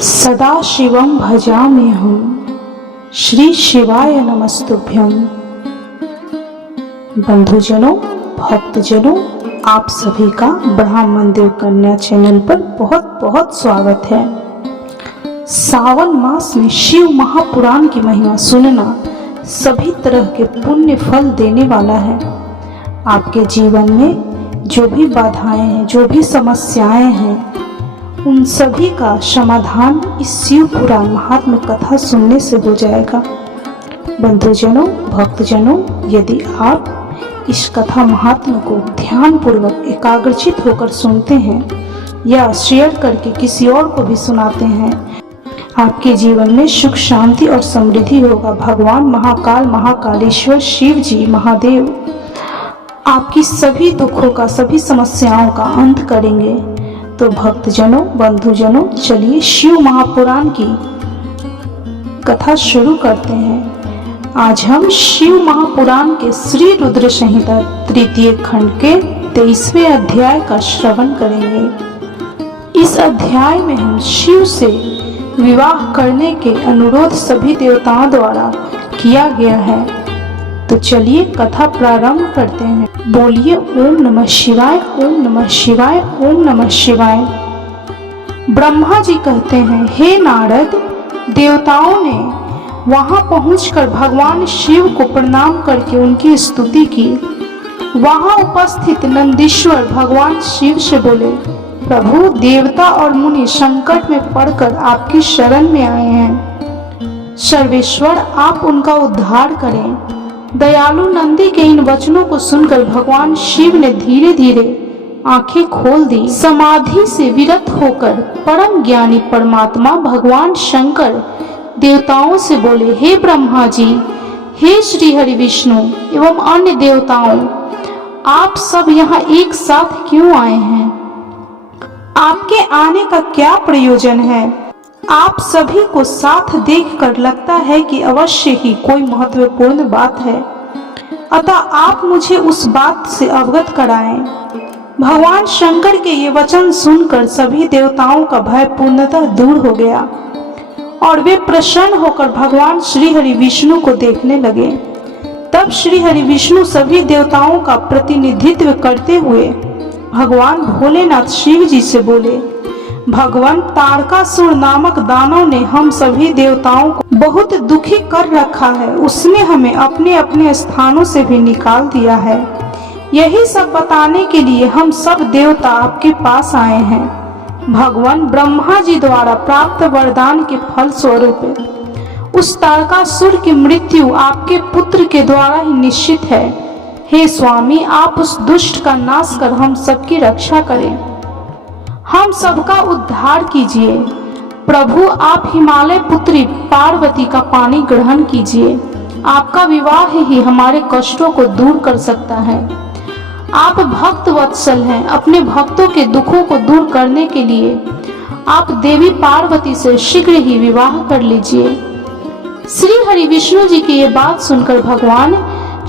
सदा शिवम भजाम्यहं श्री शिवाय नमस्तुभ्यं। बंधुजनों, भक्तजनों, आप सभी का ब्राह्मण देव कन्या चैनल पर बहुत बहुत स्वागत है। सावन मास में शिव महापुराण की महिमा सुनना सभी तरह के पुण्य फल देने वाला है। आपके जीवन में जो भी बाधाएं हैं, जो भी समस्याएं हैं, उन सभी का समाधान इस शिव पुराण महात्म्य कथा सुनने से हो जाएगा। बंधुजनों, भक्तजनों, यदि आप इस कथा महात्म्य को ध्यान पूर्वक एकाग्रचित होकर सुनते हैं या शेयर करके किसी और को भी सुनाते हैं, आपके जीवन में सुख, शांति और समृद्धि होगा। भगवान महाकाल, महाकालेश्वर शिव जी, महादेव आपकी सभी दुखों का, सभी समस्याओं का अंत करेंगे। तो भक्तजनों, बंधुजनों, चलिए शिव महापुराण की कथा शुरू करते हैं। आज हम शिव महापुराण के श्री रुद्र संहिता तृतीय खंड के 23वें अध्याय का श्रवण करेंगे। इस अध्याय में हम शिव से विवाह करने के अनुरोध सभी देवताओं द्वारा किया गया है। तो चलिए कथा प्रारंभ करते हैं। बोलिए ओम नमः शिवाय, ओम नमः शिवाय, ओम नमः शिवाय। ब्रह्मा जी कहते हैं, हे नारद, देवताओं ने वहां पहुंचकर भगवान शिव को प्रणाम करके उनकी स्तुति की। वहां उपस्थित नंदीश्वर भगवान शिव से बोले, प्रभु, देवता और मुनि संकट में पड़कर आपकी शरण में आए हैं। सर्वेश्वर, आप उनका उद्धार करें। दयालु नंदी के इन वचनों को सुनकर भगवान शिव ने धीरे धीरे आंखें खोल दी। समाधि से विरत होकर परम ज्ञानी परमात्मा भगवान शंकर देवताओं से बोले, हे ब्रह्मा जी, हे श्री हरि विष्णु एवं अन्य देवताओं, आप सब यहाँ एक साथ क्यों आए हैं? आपके आने का क्या प्रयोजन है? आप सभी को साथ देखकर लगता है कि अवश्य ही कोई महत्वपूर्ण बात है, अतः आप मुझे उस बात से अवगत कराएं। भगवान शंकर के ये वचन सुनकर सभी देवताओं का भय पूर्णतः दूर हो गया और वे प्रसन्न होकर भगवान श्री हरि विष्णु को देखने लगे। तब श्री हरि विष्णु सभी देवताओं का प्रतिनिधित्व करते हुए भगवान भोलेनाथ शिव जी से बोले, भगवान, तारकासुर नामक दानव ने हम सभी देवताओं को बहुत दुखी कर रखा है। उसने हमें अपने अपने स्थानों से भी निकाल दिया है। यही सब बताने के लिए हम सब देवता आपके पास आए हैं। भगवान, ब्रह्मा जी द्वारा प्राप्त वरदान के फल स्वरूप उस तारकासुर की मृत्यु आपके पुत्र के द्वारा ही निश्चित है। हे स्वामी, आप उस दुष्ट का नाश कर हम सबकी रक्षा करें, हम सबका उद्धार कीजिए। प्रभु, आप हिमालय पुत्री पार्वती का पानी ग्रहण कीजिए। आपका विवाह ही हमारे कष्टों को दूर कर सकता है। आप भक्त वत्सल हैं। अपने भक्तों के दुखों को दूर करने के लिए आप देवी पार्वती से शीघ्र ही विवाह कर लीजिए। श्री हरि विष्णु जी की ये बात सुनकर भगवान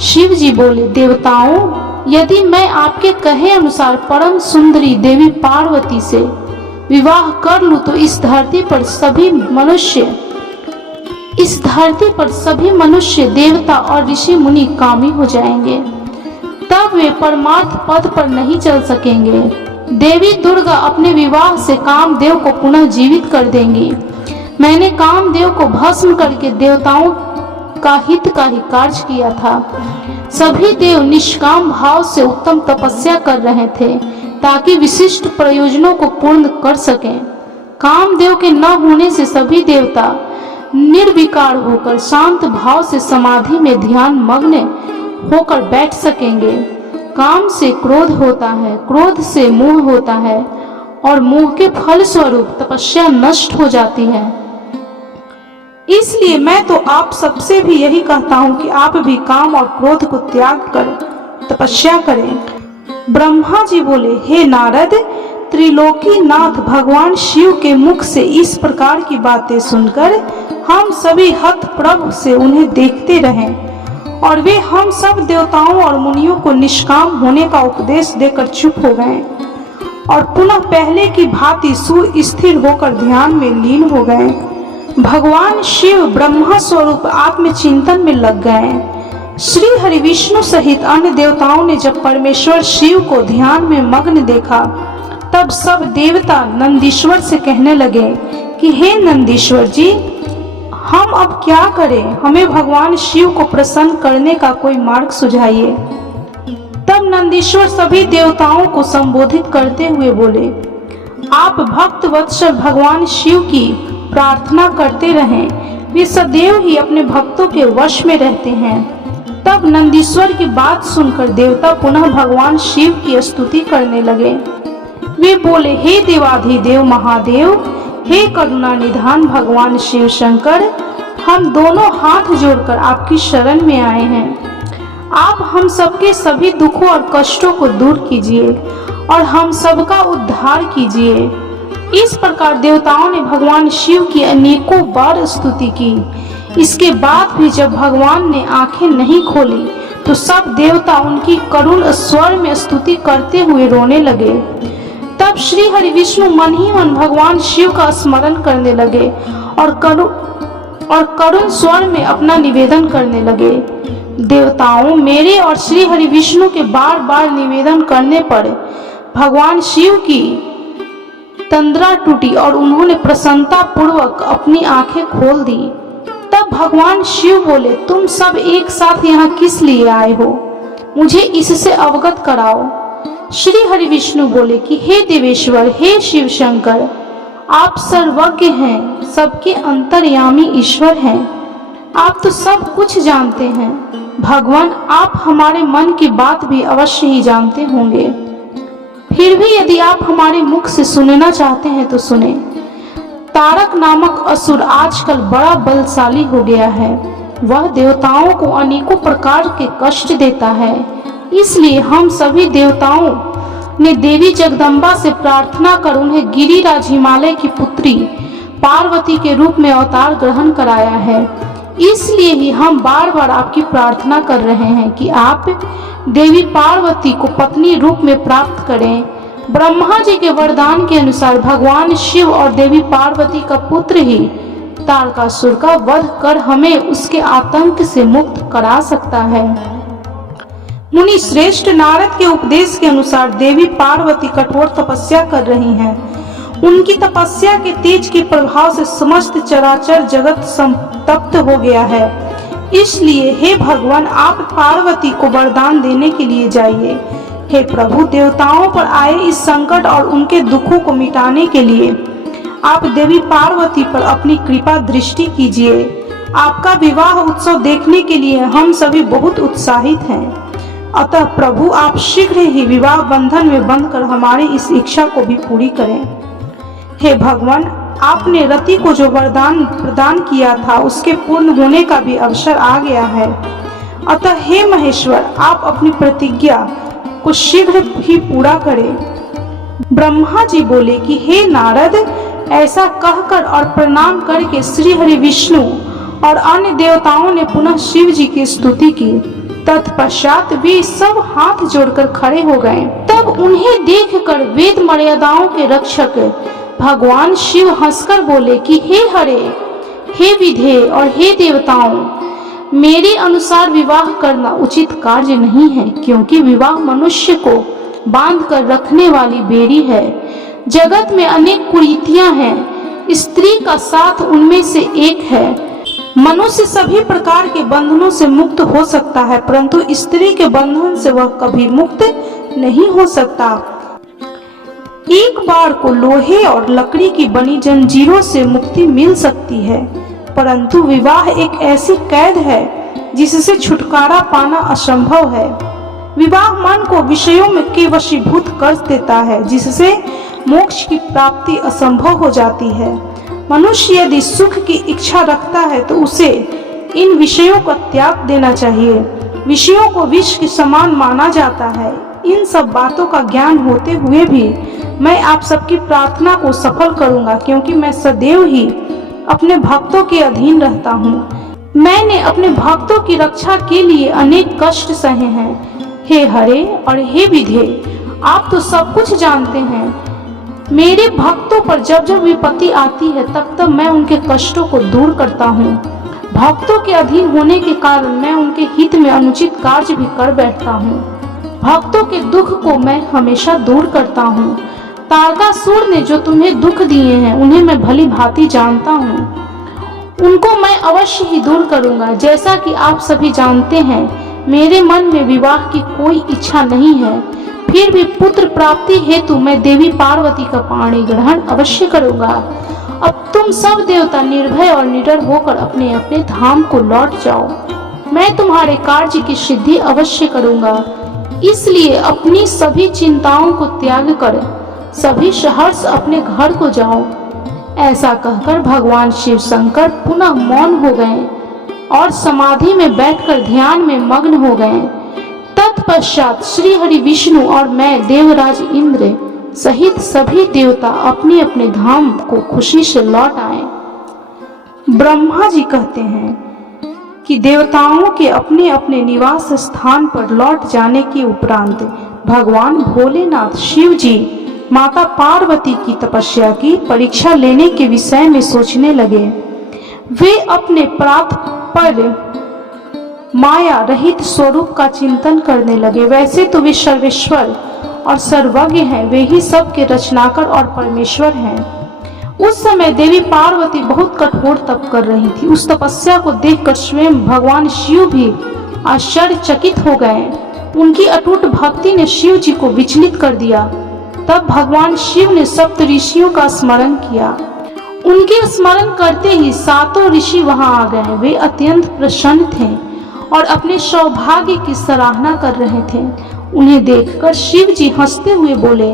शिव जी बोले, देवताओं, यदि मैं आपके कहे अनुसार परम सुंदरी देवी पार्वती से विवाह कर लूं तो इस धरती पर सभी मनुष्य, देवता और ऋषि मुनि कामी हो जाएंगे। तब वे परमार्थ पद पर नहीं चल सकेंगे। देवी दुर्गा अपने विवाह से कामदेव को पुनः जीवित कर देंगी। मैंने कामदेव को भस्म करके देवताओं का हित का ही कार्य किया था। सभी देव निष्काम भाव से उत्तम तपस्या कर रहे थे ताकि विशिष्ट प्रयोजनों को पूर्ण कर सकें। कामदेव के न होने से सभी देवता निर्विकार होकर शांत भाव से समाधि में ध्यान मग्न होकर बैठ सकेंगे। काम से क्रोध होता है, क्रोध से मोह होता है और मोह के फल स्वरूप तपस्या नष्ट हो जाती है। इसलिए मैं तो आप सबसे भी यही कहता हूँ कि आप भी काम और क्रोध को त्याग कर तपस्या करें। ब्रह्मा जी बोले, हे नारद, त्रिलोकीनाथ भगवान शिव के मुख से इस प्रकार की बातें सुनकर हम सभी हतप्रभ से उन्हें देखते रहें और वे हम सब देवताओं और मुनियों को निष्काम होने का उपदेश देकर चुप हो गए और पुनः पहले की भांति सुस्थिर होकर ध्यान में लीन हो गए। भगवान शिव ब्रह्मा स्वरूप आत्मचिंतन में लग गए। श्री हरि विष्णु सहित अन्य देवताओं ने जब परमेश्वर शिव को ध्यान में मग्न देखा, तब सब देवता नंदीश्वर से कहने लगे कि हे नंदीश्वर जी, हम अब क्या करें, हमें भगवान शिव को प्रसन्न करने का कोई मार्ग सुझाइए। तब नंदीश्वर सभी देवताओं को संबोधित करते हुए बोले, आप भक्त वत्सल भगवान शिव की प्रार्थना करते रहें, वे सदैव ही अपने भक्तों के वश में रहते हैं। तब नंदीश्वर की बात सुनकर देवता पुनः भगवान शिव की स्तुति करने लगे। वे बोले, हे देवाधिदेव महादेव, हे करुणा निधान भगवान शिव शंकर, हम दोनों हाथ जोड़कर आपकी शरण में आए हैं। आप हम सबके सभी दुखों और कष्टों को दूर कीजिए और हम सबका उद्धार कीजिए। इस प्रकार देवताओं ने भगवान शिव की अनेकों बार स्तुति की। इसके बाद भी जब भगवान ने आंखें नहीं खोली तो सब देवता उनकी करुण स्वर में स्तुति करते हुए रोने लगे। तब श्री हरि विष्णु मन ही मन भगवान शिव का स्मरण करने लगे और करुण स्वर में अपना निवेदन करने लगे। देवताओं, मेरे और श्री हरि विष्णु के बार बार निवेदन करने पर भगवान शिव की तंद्रा टूटी और उन्होंने प्रसन्नता पूर्वक अपनी आंखें खोल दी। तब भगवान शिव बोले, तुम सब एक साथ यहाँ किस लिए आए हो, मुझे इससे अवगत कराओ। श्री हरि विष्णु बोले कि हे देवेश्वर, हे शिव शंकर, आप सर्वज्ञ हैं, सबके अंतर्यामी ईश्वर हैं, आप तो सब कुछ जानते हैं। भगवान, आप हमारे मन की बात भी अवश्य ही जानते होंगे, फिर भी यदि आप हमारे मुख से सुनना चाहते हैं तो सुने। तारक नामक असुर आजकल बड़ा बलशाली हो गया है, वह देवताओं को अनेकों प्रकार के कष्ट देता है। इसलिए हम सभी देवताओं ने देवी जगदम्बा से प्रार्थना कर उन्हें गिरिराज हिमालय की पुत्री पार्वती के रूप में अवतार ग्रहण कराया है। इसलिए ही हम बार बार आपकी प्रार्थना कर रहे हैं कि आप देवी पार्वती को पत्नी रूप में प्राप्त करें। ब्रह्मा जी के वरदान के अनुसार भगवान शिव और देवी पार्वती का पुत्र ही तारकासुर का वध कर हमें उसके आतंक से मुक्त करा सकता है। मुनि श्रेष्ठ, नारद के उपदेश के अनुसार देवी पार्वती कठोर तपस्या कर रही हैं। उनकी तपस्या के तेज के प्रभाव से समस्त चराचर जगत संतप्त हो गया है। इसलिए हे भगवान, आप पार्वती को वरदान देने के लिए जाइए। हे प्रभु, देवताओं पर आए इस संकट और उनके दुखों को मिटाने के लिए आप देवी पार्वती पर अपनी कृपा दृष्टि कीजिए। आपका विवाह उत्सव देखने के लिए हम सभी बहुत उत्साहित हैं। अतः प्रभु, आप शीघ्र ही विवाह बंधन में बंधकर हमारी इस इच्छा को भी पूरी करें। हे भगवान, आपने रति को जो वरदान प्रदान किया था उसके पूर्ण होने का भी अवसर आ गया है। अतः हे महेश्वर, आप अपनी प्रतिज्ञा को शीघ्र ही पूरा करें। ब्रह्मा जी बोले कि हे नारद, ऐसा कहकर और प्रणाम करके श्री हरि विष्णु और अन्य देवताओं ने पुनः शिव जी की स्तुति की। तत्पश्चात वे सब हाथ जोड़कर खड़े हो गए। तब उन्हें देखकर वेद मर्यादाओं के रक्षक भगवान शिव हंसकर बोले कि हे हरे, हे विधेय और हे देवताओं, मेरे अनुसार विवाह करना उचित कार्य नहीं है, क्योंकि विवाह मनुष्य को बांध कर रखने वाली बेड़ी है। जगत में अनेक कुरीतियां हैं, स्त्री का साथ उनमें से एक है। मनुष्य सभी प्रकार के बंधनों से मुक्त हो सकता है, परंतु स्त्री के बंधन से वह कभी मुक्त नहीं हो सकता। एक बार को लोहे और लकड़ी की बनी जंजीरों से मुक्ति मिल सकती है, परंतु विवाह एक ऐसी कैद है जिससे छुटकारा पाना असंभव है। विवाह मन को विषयों में के वशीभूत कर देता है, जिससे मोक्ष की प्राप्ति असंभव हो जाती है। मनुष्य यदि सुख की इच्छा रखता है तो उसे इन विषयों का त्याग देना चाहिए। विषयों को विष के समान माना जाता है। इन सब बातों का ज्ञान होते हुए भी मैं आप सबकी प्रार्थना को सफल करूंगा, क्योंकि मैं सदैव ही अपने भक्तों के अधीन रहता हूँ। मैंने अपने भक्तों की रक्षा के लिए अनेक कष्ट सहे हैं। हे हरे और हे विधे, आप तो सब कुछ जानते हैं। मेरे भक्तों पर जब जब विपत्ति आती है तब तब मैं उनके कष्टों को दूर करता हूँ। भक्तों के अधीन होने के कारण मैं उनके हित में अनुचित कार्य भी कर बैठता हूँ। भक्तों के दुख को मैं हमेशा दूर करता हूँ। तारकासुर ने जो तुम्हें दुख दिए हैं उन्हें मैं भली भांति जानता हूँ। उनको मैं अवश्य ही दूर करूँगा। जैसा कि आप सभी जानते हैं, मेरे मन में विवाह की कोई इच्छा नहीं है, फिर भी पुत्र प्राप्ति हेतु मैं देवी पार्वती का पाणी ग्रहण अवश्य करूँगा। अब तुम सब देवता निर्भय और निडर होकर अपने अपने धाम को लौट जाओ। मैं तुम्हारे कार्य की सिद्धि अवश्य करूँगा। इसलिए अपनी सभी चिंताओं को त्याग कर सभी सहर्ष अपने घर को जाओ। ऐसा कहकर भगवान शिव शंकर पुनः मौन हो गए और समाधि में बैठकर ध्यान में मग्न हो गए। तत्पश्चात श्री हरि विष्णु और मैं देवराज इंद्र सहित सभी देवता अपने अपने धाम को खुशी से लौट आए। ब्रह्मा जी कहते हैं कि देवताओं के अपने अपने निवास स्थान पर लौट जाने के उपरांत भगवान भोलेनाथ शिव जी माता पार्वती की तपस्या की परीक्षा लेने के विषय में सोचने लगे। वे अपने प्रात पर माया रहित स्वरूप का चिंतन करने लगे। वैसे तो वे सर्वेश्वर और सर्वज्ञ हैं, वे ही सब के रचनाकर और परमेश्वर हैं। उस समय देवी पार्वती बहुत कठोर तप कर रही थी। उस तपस्या को देखकर स्वयं भगवान शिव भी आश्चर्यचकित हो गए। उनकी अटूट भक्ति ने शिव जी को विचलित कर दिया। तब भगवान शिव ने सप्त ऋषियों का स्मरण किया। उनके स्मरण करते ही सातों ऋषि वहां आ गए। वे अत्यंत प्रसन्न थे और अपने सौभाग्य की सराहना कर रहे थे। उन्हें देखकर शिव जी हंसते हुए बोले,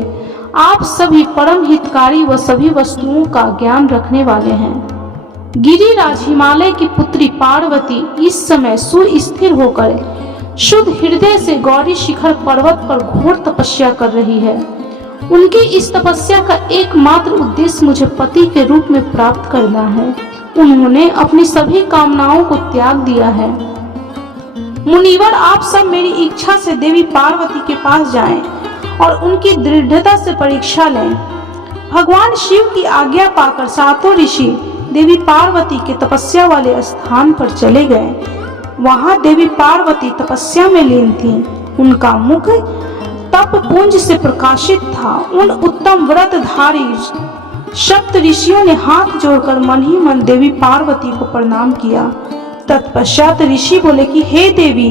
आप सभी परम हितकारी व सभी वस्तुओं का ज्ञान रखने वाले हैं। गिरिराज हिमालय की पुत्री पार्वती इस समय सुस्थिर होकर शुद्ध हृदय से गौरी शिखर पर्वत पर घोर तपस्या कर रही है। उनकी इस तपस्या का एकमात्र उद्देश्य मुझे पति के रूप में प्राप्त करना है। उन्होंने अपनी सभी कामनाओं को त्याग दिया है। मुनिवर, आप सब मेरी इच्छा से देवी पार्वती के पास जाएं और उनकी दृढ़ता से परीक्षा लें। भगवान शिव की आज्ञा पाकर सातों ऋषि देवी पार्वती के तपस्या वाले स्थान पर चले गए। वहां देवी पार्वती तपस्या में लीन थी। उनका मुख तप पुंज से प्रकाशित था। उन उत्तम व्रतधारी सप्त ऋषियों ने हाथ जोड़कर मन ही मन देवी पार्वती को प्रणाम किया। तत्पश्चात ऋषि बोले कि हे देवी,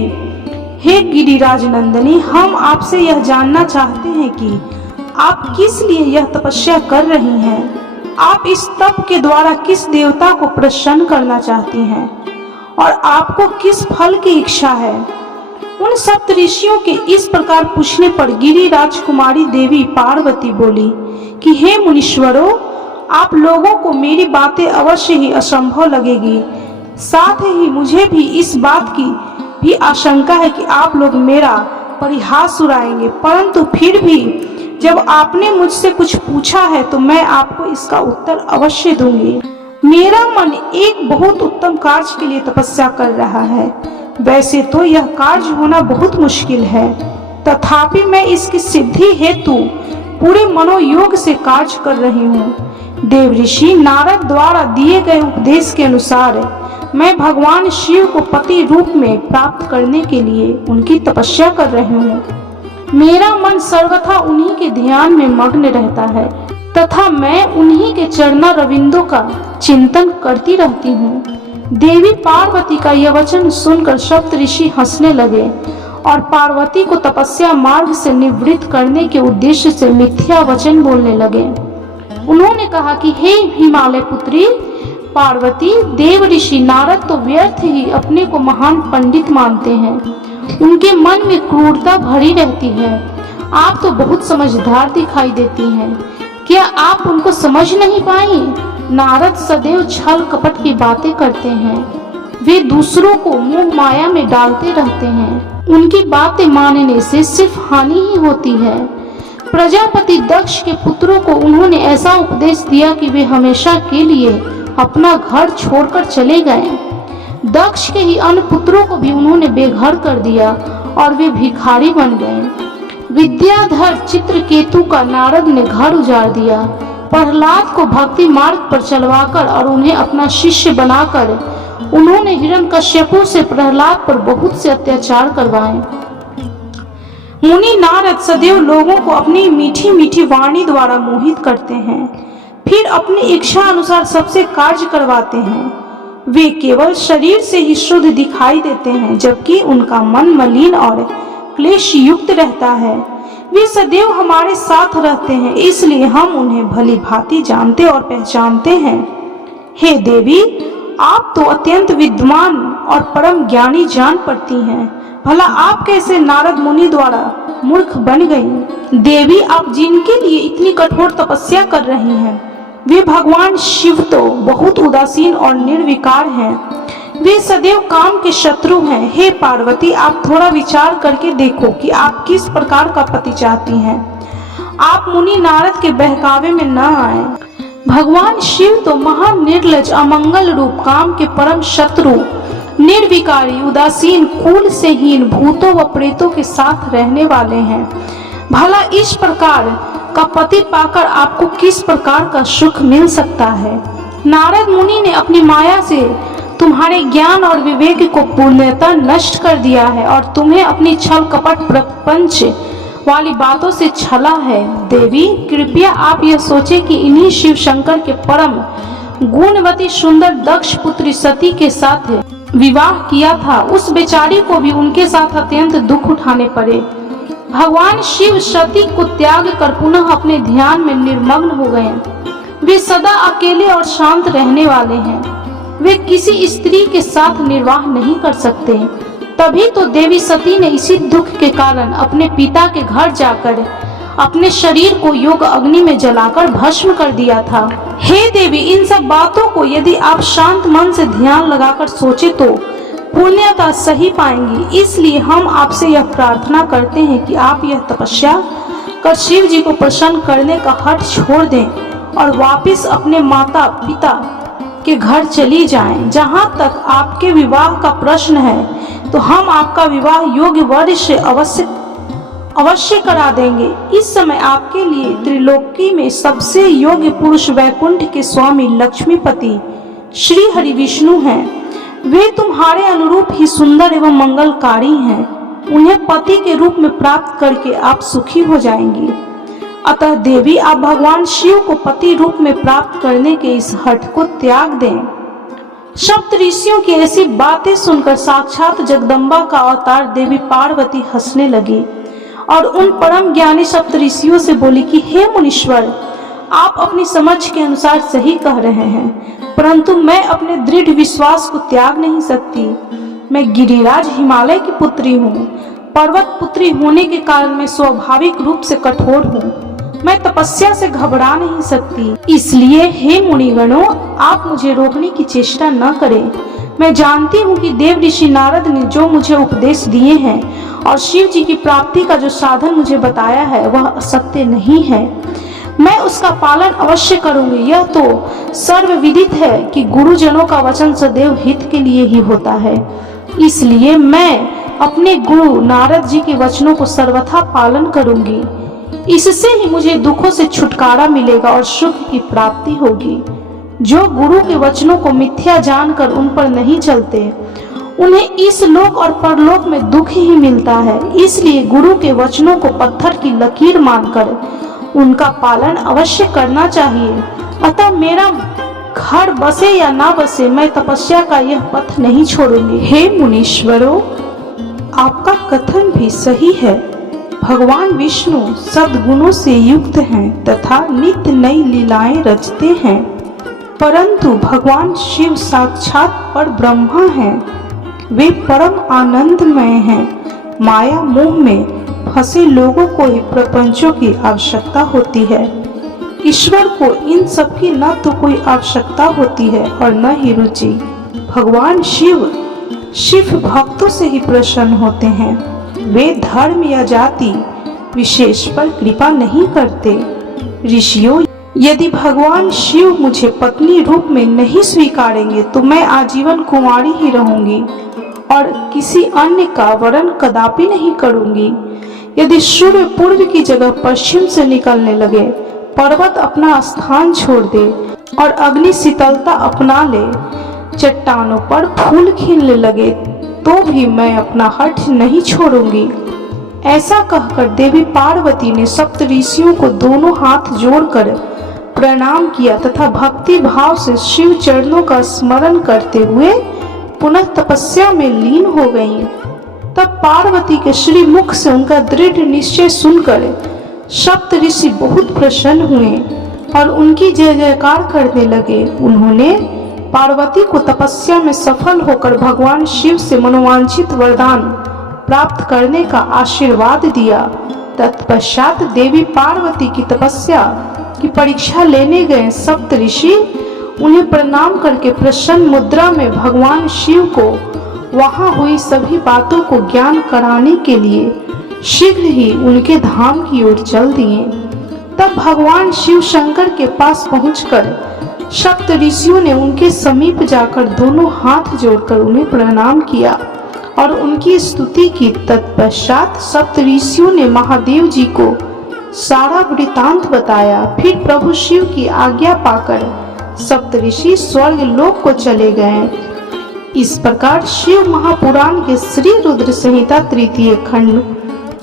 हे गिरिराज नंदिनी, हम आपसे यह जानना चाहते हैं कि आप किस लिए यह तपस्या कर रही हैं। आप इस तप के द्वारा किस देवता को प्रसन्न करना चाहती हैं और आपको किस फल की इच्छा है। उन सप्त ऋषियों के इस प्रकार पूछने पर गिरिराज कुमारी देवी पार्वती बोली कि हे मुनीश्वरों, आप लोगों को मेरी बातें अवश्य ही असंभव लगेगी। साथ ही मुझे भी इस बात की भी आशंका है कि आप लोग मेरा परिहास उड़ाएंगे, परंतु फिर भी जब आपने मुझसे कुछ पूछा है तो मैं आपको इसका उत्तर अवश्य दूंगी। मेरा मन एक बहुत उत्तम कार्य के लिए तपस्या कर रहा है। वैसे तो यह कार्य होना बहुत मुश्किल है, तथापि मैं इसकी सिद्धि हेतु पूरे मनोयोग से कार्य कर रही हूँ। देवऋषि नारद द्वारा दिए गए उपदेश के अनुसार मैं भगवान शिव को पति रूप में प्राप्त करने के लिए उनकी तपस्या कर रही हूँ। मेरा मन सर्वथा उन्हीं के ध्यान में मग्न रहता है तथा मैं उन्हीं के चरणा रविंदों का चिंतन करती रहती हूँ। देवी पार्वती का यह वचन सुनकर सप्त ऋषि हंसने लगे और पार्वती को तपस्या मार्ग से निवृत्त करने के उद्देश्य से मिथ्या वचन बोलने लगे। उन्होंने कहा कि हे हिमालय पुत्री पार्वती, देव ऋषि नारद तो व्यर्थ ही अपने को महान पंडित मानते हैं। उनके मन में क्रूरता भरी रहती है। आप तो बहुत समझदार दिखाई देती हैं। क्या आप उनको समझ नहीं पाई? नारद सदैव छल कपट की बातें करते हैं। वे दूसरों को मोह माया में डालते रहते हैं। उनकी बातें मानने से सिर्फ हानि ही होती है। प्रजापति दक्ष के पुत्रों को उन्होंने ऐसा उपदेश दिया कि वे हमेशा के लिए अपना घर छोड़कर चले गए। दक्ष के ही अन्य पुत्रों को भी उन्होंने बेघर कर दिया और वे भिखारी बन गए। विद्याधर चित्रकेतु का नारद ने घर उजाड़ दिया। प्रहलाद को भक्ति मार्ग पर चलवाकर और उन्हें अपना शिष्य बनाकर उन्होंने हिरण्यकश्यपु से प्रहलाद पर बहुत से अत्याचार करवाए। मुनि नारद सदैव लोगों को अपनी मीठी मीठी वाणी द्वारा मोहित करते हैं, फिर अपनी इच्छा अनुसार सबसे कार्य करवाते हैं। वे केवल शरीर से ही शुद्ध दिखाई देते हैं, जबकि उनका मन मलिन और क्लेश युक्त रहता है। वे सदैव हमारे साथ रहते हैं, इसलिए हम उन्हें भली भांति जानते और पहचानते हैं। हे देवी, आप तो अत्यंत विद्वान और परम ज्ञानी जान पड़ती हैं। भला आप कैसे नारद मुनि द्वारा मूर्ख बन गई? देवी, आप जिनके लिए इतनी कठोर तपस्या कर रही हैं, वे भगवान शिव तो बहुत उदासीन और निर्विकार हैं। वे सदैव काम के शत्रु हैं। हे पार्वती, आप थोड़ा विचार करके देखो कि आप किस प्रकार का पति चाहती हैं। आप मुनि नारद के बहकावे में न आए। भगवान शिव तो महान निर्लज, अमंगल रूप, काम के परम शत्रु, निर्विकारी, उदासीन, कुल से हीन, भूतों व प्रेतों के साथ रहने वाले हैं। भला इस प्रकार का पति पाकर आपको किस प्रकार का सुख मिल सकता है? नारद मुनि ने अपनी माया से तुम्हारे ज्ञान और विवेक को पूर्णतः नष्ट कर दिया है और तुम्हें अपनी छल कपट प्रपंच वाली बातों से छला है। देवी, कृपया आप यह सोचें कि इन्हीं शिव शंकर के परम गुणवती सुंदर दक्ष पुत्री सती के साथ विवाह किया था, उस बेचारी को भी उनके साथ अत्यंत दुख उठाने पड़े। भगवान शिव सती को त्याग कर पुनः अपने ध्यान में निर्मग्न हो गए। वे सदा अकेले और शांत रहने वाले हैं। वे किसी स्त्री के साथ निर्वाह नहीं कर सकते। तभी तो देवी सती ने इसी दुख के कारण अपने पिता के घर जाकर अपने शरीर को योग अग्नि में जलाकर भस्म कर दिया था। हे देवी, इन सब बातों को यदि आप शांत मन से ध्यान लगाकर सोचे तो पुण्यता सही पाएंगी। इसलिए हम आपसे यह प्रार्थना करते हैं कि आप यह तपस्या कर शिव जी को प्रसन्न करने का हठ छोड़ दें और वापिस अपने माता पिता के घर चली जाएं। जहां तक आपके विवाह का प्रश्न है तो हम आपका विवाह योग्य वर से अवश्य करा देंगे। इस समय आपके लिए त्रिलोकी में सबसे योग्य पुरुष वैकुंठ के स्वामी लक्ष्मीपति श्री हरि विष्णु हैं। वे तुम्हारे अनुरूप ही सुंदर एवं मंगलकारी हैं। उन्हें पति के रूप में प्राप्त करके आप सुखी हो जाएंगी। अतः देवी, आप भगवान शिव को पति रूप में प्राप्त करने के इस हठ को त्याग दें। सप्त ऋषियों की ऐसी बातें सुनकर साक्षात जगदम्बा का अवतार देवी पार्वती हंसने लगी और उन परम ज्ञानी सप्त ऋषियों से बोली कि हे मुनीश्वर, आप अपनी समझ के अनुसार सही कह रहे हैं, परंतु मैं अपने दृढ़ विश्वास को त्याग नहीं सकती। मैं गिरिराज हिमालय की पुत्री हूँ। पर्वत पुत्री होने के कारण मैं स्वाभाविक रूप से कठोर हूँ। मैं तपस्या से घबरा नहीं सकती। इसलिए हे मुनिगणों, आप मुझे रोकने की चेष्टा न करें। मैं जानती हूँ कि देव ऋषि नारद ने जो मुझे उपदेश दिए हैं और शिव जी की प्राप्ति का जो साधन मुझे बताया है वह असत्य नहीं है। मैं उसका पालन अवश्य करूंगी। यह तो सर्वविदित है कि गुरुजनों का वचन सदैव हित के लिए ही होता है। इसलिए मैं अपने गुरु नारद जी के वचनों को सर्वथा पालन करूंगी। इससे ही मुझे दुखों से छुटकारा मिलेगा और सुख की प्राप्ति होगी। जो गुरु के वचनों को मिथ्या जानकर उन पर नहीं चलते, उन्हें इस लोक और परलोक में दुख ही मिलता है। इसलिए गुरु के वचनों को पत्थर की लकीर मानकर उनका पालन अवश्य करना चाहिए। अतः मेरा घर बसे या ना बसे, मैं तपस्या का यह पथ नहीं छोड़ूंगी। हे मुनीश्वरों, आपका कथन भी सही है। भगवान विष्णु सद्गुणों से युक्त हैं तथा नित्य नई लीलाएं रचते हैं, परंतु भगवान शिव साक्षात पर ब्रह्मा हैं। वे परम आनंदमय हैं। माया मोह में फंसे लोगों को ही प्रपंचों की आवश्यकता होती है। ईश्वर को इन सब की न तो कोई आवश्यकता होती है और न ही रुचि। भगवान शिव भक्तों से ही प्रसन्न होते हैं। वे धर्म या जाति विशेष पर कृपा नहीं करते। ऋषियों, यदि भगवान शिव मुझे पत्नी रूप में नहीं स्वीकारेंगे तो मैं आजीवन कुंवारी ही रहूंगी और किसी अन्य का वरण कदापि नहीं करूंगी। यदि सूर्य पूर्व की जगह पश्चिम से निकलने लगे, पर्वत अपना स्थान छोड़ दे और अग्नि शीतलता अपना ले, चट्टानों पर फूल खिलने लगे, तो भी मैं अपना हठ नहीं छोड़ूंगी। ऐसा कहकर देवी पार्वती ने सप्त ऋषियों को दोनों हाथ जोड़कर प्रणाम किया तथा भक्ति भाव से शिव चरणों का स्मरण करते हुए पुनः तपस्या में लीन हो गईं। तब पार्वती के श्री मुख से उनका दृढ़ निश्चय सुनकर सप्त ऋषि बहुत प्रसन्न हुए और उनकी जय जयकार करने लगे। उन्होंने पार्वती को तपस्या में सफल होकर भगवान शिव से मनोवांछित वरदान प्राप्त करने का आशीर्वाद दिया। तत्पश्चात देवी पार्वती की तपस्या की परीक्षा लेने गए सप्त ऋषि उन्हें प्रणाम करके प्रसन्न मुद्रा में भगवान शिव को वहां हुई सभी बातों को ज्ञान कराने के लिए शीघ्र ही उनके धाम की ओर चल दिए। तब भगवान शिव शंकर के पास पहुंचकर सप्त ऋषियों ने उनके समीप जाकर दोनों हाथ जोड़कर उन्हें प्रणाम किया और उनकी स्तुति की। तत्पश्चात सप्त ऋषियों ने महादेव जी को सारा वृतांत बताया। फिर प्रभु शिव की आज्ञा पाकर सप्त ऋषि स्वर्ग लोक को चले गए। इस प्रकार शिव महापुराण के श्री रुद्र संहिता तृतीय खंड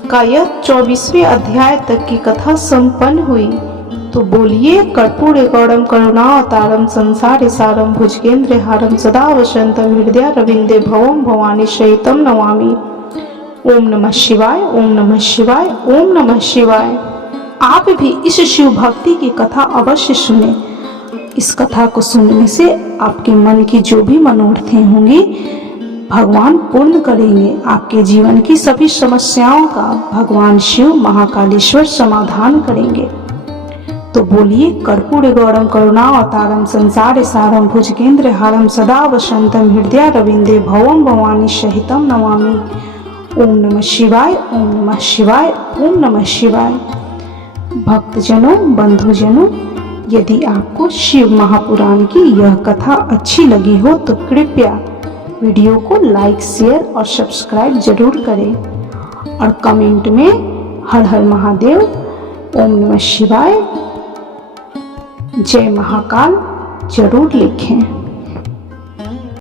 का यह 24वें अध्याय तक की कथा संपन्न हुई। तो बोलिए कर्पूर गौरम करुणावतारम संसार सारम भुजगेंद्र हारम सदा वसंतम हृदय रविंदे भवम भवानी सहितम नमामि। ओम नमः शिवाय, ओम नमः शिवाय, ओम नमः शिवाय। आप भी इस शिव भक्ति की कथा अवश्य सुने। इस कथा को सुनने से आपके मन की जो भी मनोरथें होंगी भगवान पूर्ण करेंगे। आपके जीवन की सभी समस्याओं का भगवान शिव महाकालेश्वर समाधान करेंगे। तो बोलिए कर्पूर गौरम करुणावतारम संसार सारम भुजगेंद्र हारम सदा वसंतम हृदय रविंदे भवम भवानी सहितम नमामि। ओम नमः शिवाय, ओम नमः शिवाय, ओम नमः शिवाय। भक्तजनों, बंधुजनों, यदि आपको शिव महापुराण की यह कथा अच्छी लगी हो तो कृपया वीडियो को लाइक, शेयर और सब्सक्राइब जरूर करें और कमेंट में हर हर महादेव, ओम नमः शिवाय, जय महाकाल जरूर लिखें।